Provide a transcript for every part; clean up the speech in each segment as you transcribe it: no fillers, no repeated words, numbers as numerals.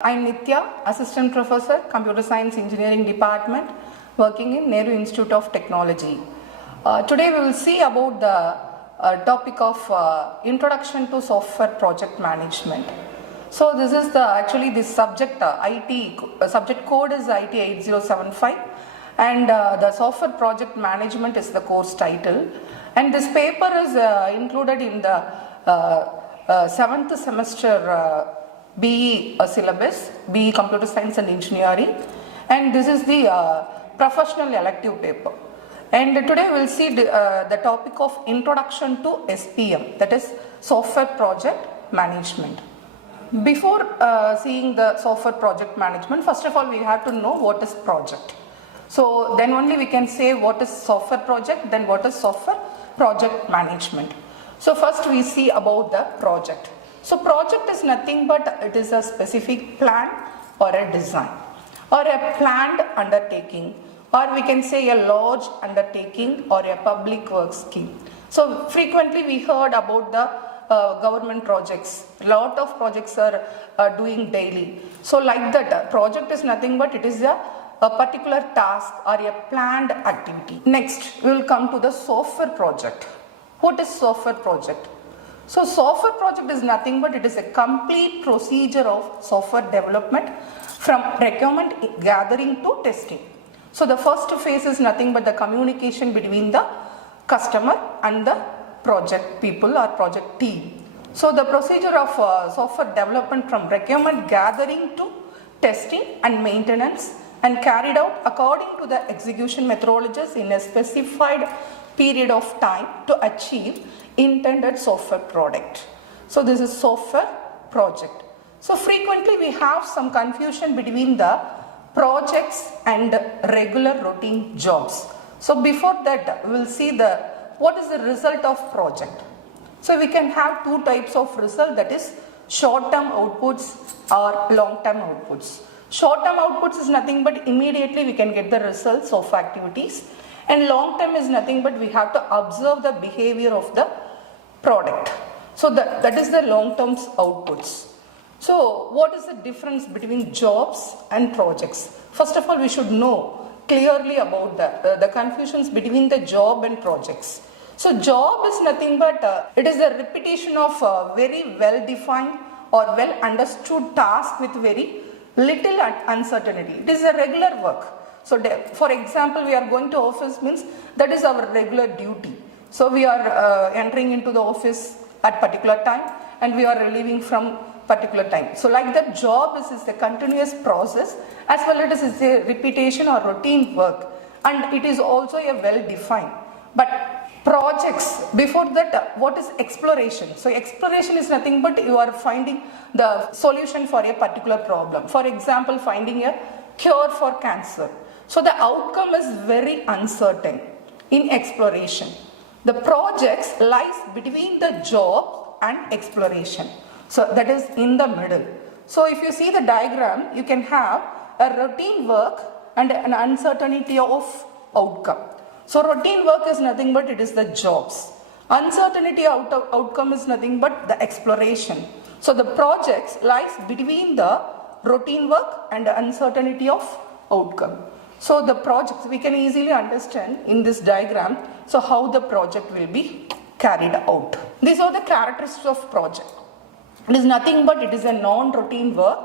I am Nitya, Assistant Professor, Computer Science Engineering Department, working in Nehru Institute of Technology. Today we will see about the topic of Introduction to Software Project Management. So this is this subject subject code is IT 8075 and the Software Project Management is the course title, and this paper is included in the 7th semester BE syllabus, BE Computer Science and Engineering, and this is the professional elective paper. And today we will see the topic of Introduction to SPM, that is Software Project Management. Before seeing the Software Project Management, first of all we have to know what is project. So then only we can say what is software project, then what is software project management. So first we see about the project. So project is nothing but it is a specific plan or a design or a planned undertaking, or we can say a large undertaking or a public work scheme. So frequently we heard about the government projects. Lot of projects are doing daily. So like that, project is nothing but it is a particular task or a planned activity. Next we will come to the software project. What is software project? So software project is nothing but it is a complete procedure of software development from requirement gathering to testing. So the first phase is nothing but the communication between the customer and the project people or project team. So the procedure of software development from requirement gathering to testing and maintenance, and carried out according to the execution methodologies in a specified period of time to achieve intended software product. So this is software project. So frequently we have some confusion between the projects and regular routine jobs. So before that we will see what is the result of project. So we can have two types of result, that is short term outputs or long term outputs. Short term outputs is nothing but immediately we can get the results of activities, and long term is nothing but we have to observe the behavior of the product. So that is the long term outputs. So what is the difference between jobs and projects? First of all we should know clearly about the confusions between the job and projects. So job is nothing but it is a repetition of very well defined or well understood task with very little uncertainty. It is a regular work. So for example, we are going to office means that is our regular duty. So we are entering into the office at particular time and we are leaving from particular time. So like that, job is a continuous process as well as it is a repetition or routine work, and it is also a well defined. But projects, before that, what is exploration? So exploration is nothing but you are finding the solution for a particular problem. For example, finding a cure for cancer. So the outcome is very uncertain in exploration. The projects lies between the job and exploration. So that is in the middle. So if you see the diagram, you can have a routine work and an uncertainty of outcome. So routine work is nothing but it is the jobs. Uncertainty outcome is nothing but the exploration. So the projects lies between the routine work and the uncertainty of outcome. So the projects we can easily understand in this diagram, so how the project will be carried out. These are the characteristics of project. It is nothing but it is a non-routine work,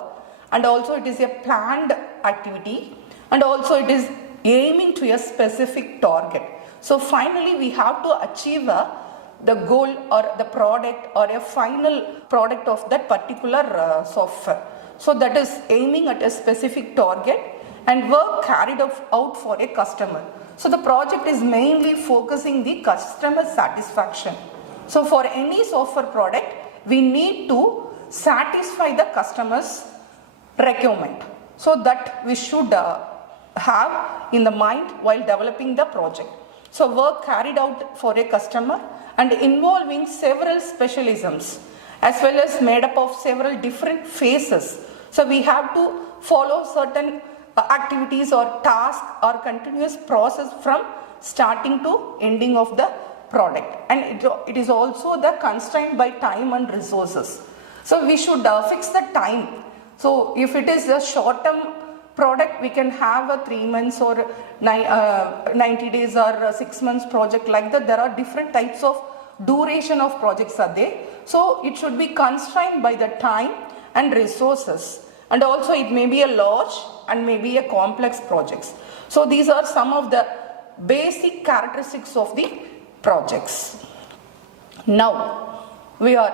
and also it is a planned activity, and also it is aiming to a specific target. So finally we have to achieve the goal or the product or a final product of that particular software. So that is aiming at a specific target and work carried out for a customer. So the project is mainly focusing the customer satisfaction. So for any software product, we need to satisfy the customer's requirement. So that we should have in the mind while developing the project. So work carried out for a customer and involving several specialisms as well as made up of several different phases. So we have to follow certain activities or tasks or continuous process from starting to ending of the product, and it is also the constraint by time and resources. So we should fix the time So if it is a short term product, we can have a 3 months or 90 days or a 6 months project. Like that, there are different types of duration of projects are there. So it should be constrained by the time and resources, and also it may be a large and maybe a complex projects. So these are some of the basic characteristics of the projects. Now we are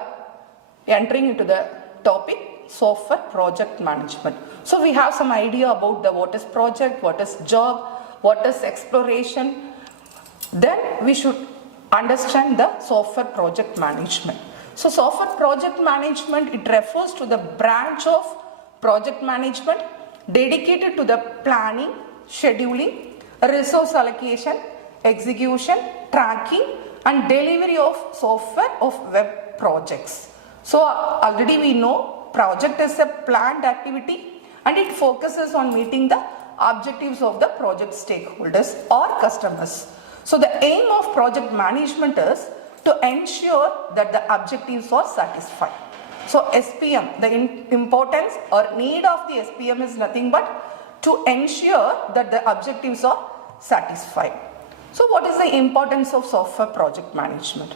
entering into the topic software project management. So we have some idea about the what is project, what is job, what is exploration. Then we should understand the software project management. So software project management, it refers to the branch of project management dedicated to the planning, scheduling, resource allocation, execution, tracking and delivery of software of web projects. So already we know project is a planned activity and it focuses on meeting the objectives of the project stakeholders or customers. So the aim of project management is to ensure that the objectives are satisfied. So SPM, the importance or need of the SPM is nothing but to ensure that the objectives are satisfied. So what is the importance of software project management?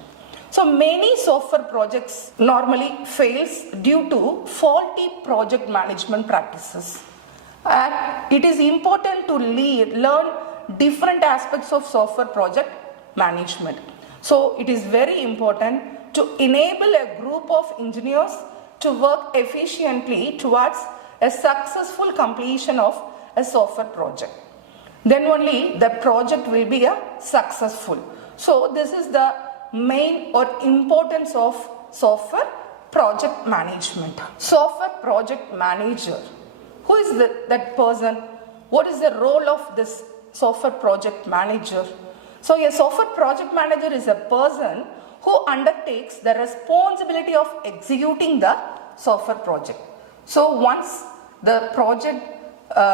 So many software projects normally fails due to faulty project management practices. And it is important to learn different aspects of software project management. So it is very important to enable a group of engineers to work efficiently towards a successful completion of a software project. Then only the project will be a successful. So this is the main or importance of software project management. Software project manager. Who is that person? What is the role of this software project manager? So a software project manager is a person who undertakes the responsibility of executing the software project. So once the project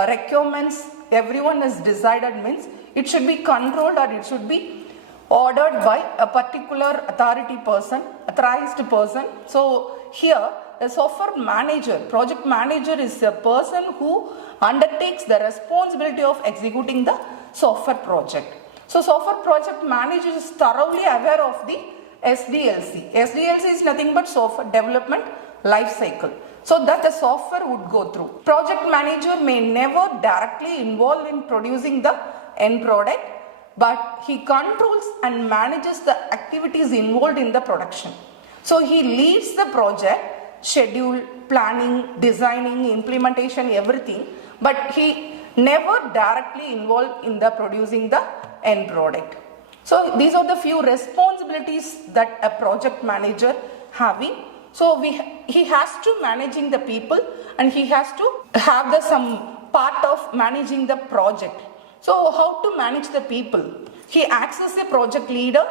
requirements everyone has decided, means it should be controlled or it should be ordered by a particular authorized person. So here a software manager, project manager is a person who undertakes the responsibility of executing the software project. So software project manager is thoroughly aware of the SDLC. SDLC is nothing but software development life cycle. So that the software would go through. Project manager may never directly involve in producing the end product, but he controls and manages the activities involved in the production. So he leads the project, schedule, planning, designing, implementation, everything, but he never directly involved in the producing the end product. So these are the few responsibilities that a project manager having. So he has to managing the people and he has to have some part of managing the project. So how to manage the people? He acts as a project leader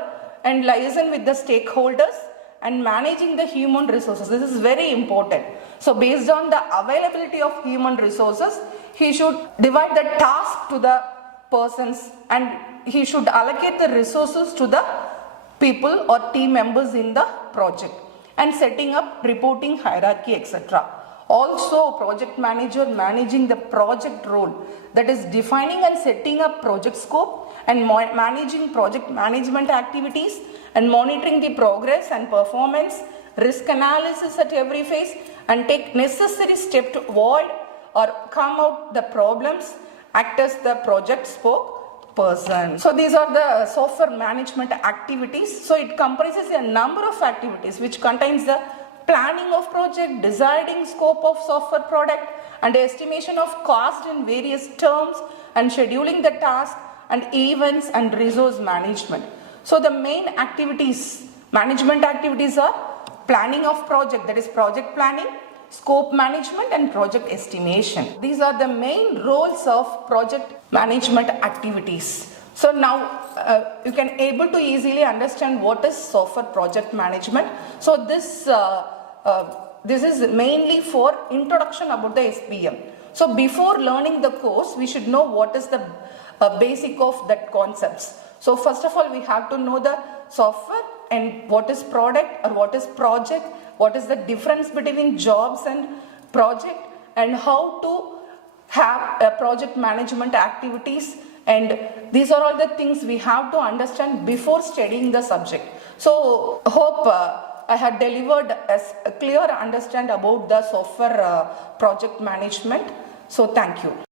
and liaison with the stakeholders and managing the human resources. This is very important. So based on the availability of human resources, he should divide the task to the persons and he should allocate the resources to the people or team members in the project and setting up reporting hierarchy, etc. Also, project manager managing the project role, that is defining and setting up project scope and managing project management activities and monitoring the progress and performance, risk analysis at every phase and take necessary steps to avoid or come out the problems, act as the project spokesperson. So these are the software management activities. So it comprises a number of activities which contains the planning of project, deciding scope of software product and estimation of cost in various terms and scheduling the task and events and resource management. So the main activities, management activities are planning of project, that is project planning, scope management and project estimation. These are the main roles of project management activities. So now you can able to easily understand what is software project management. So this is mainly for introduction about the SPM. So before learning the course, we should know what is the basic of that concepts. So first of all, we have to know the software and what is product or what is project, what is the difference between jobs and project, and how to have project management activities, and these are all the things we have to understand before studying the subject. So hope I had delivered a clear understand about the software project management. So thank you.